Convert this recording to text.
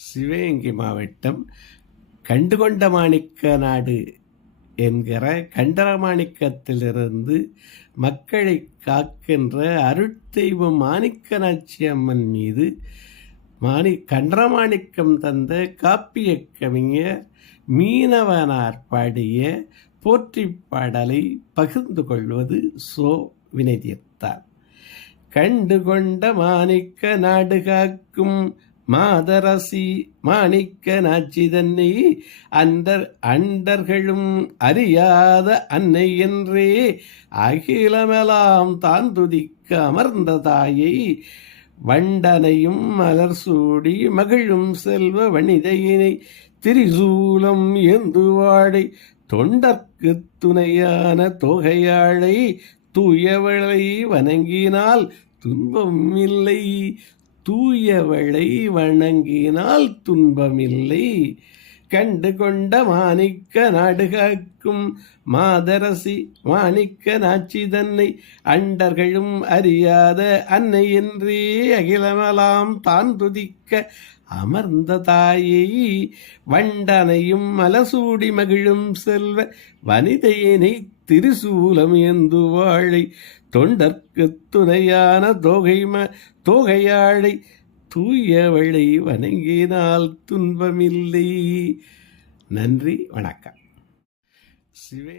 சிவகங்கை மாவட்டம் கண்டுகொண்ட மாணிக்க நாடு என்கிற கண்டரமாணிக்கத்திலிருந்து மக்களை காக்கின்ற அருட்தெய்வம் மாணிக்கநாச்சி அம்மன் மீது மாணி கண்டரமாணிக்கம் தந்த காப்பிய கவிஞர் மீனவனார் பாடிய போற்றி பாடலை பகிர்ந்து கொள்வது சோ வினைதியத்தான் கண்டுகொண்ட மாணிக்க நாடு காக்கும் மாதரசி மாணிக்க நாச்சி தன்னை அண்டர் அண்டர்களும் அறியாத அன்னை என்றே அகிலமெலாம் தான் துதிக்க அமர்ந்த தாயை வண்டனையும் மலர் சூடி மகிழும் செல்வ வனிதையினை திரிசூலம் ஏந்து வாழை தொண்டர்க்கு துணையான தொகையாழை தூயவளை வணங்கினால் துன்பம் இல்லை. தூயவளை வணங்கினால் துன்பமில்லை. கண்டு கொண்ட மாணிக்க நாடுகாக்கும் மாதரசி மாணிக்க நாச்சி தன்னை அண்டர்களும் அறியாத அன்னை என்றே அகிலமெல்லாம் தான் துதிக்க அமர்ந்த தாயை வண்டனையும் மலசூடி மகிழும் செல்வ வனிதையினை திருசூலம் எந்து வாழை தொண்டர்க்கு துணையான தொகைம தோகையாழை தூயவளை வணங்கினால் துன்பமில்லை. நன்றி வணக்கம். சிவே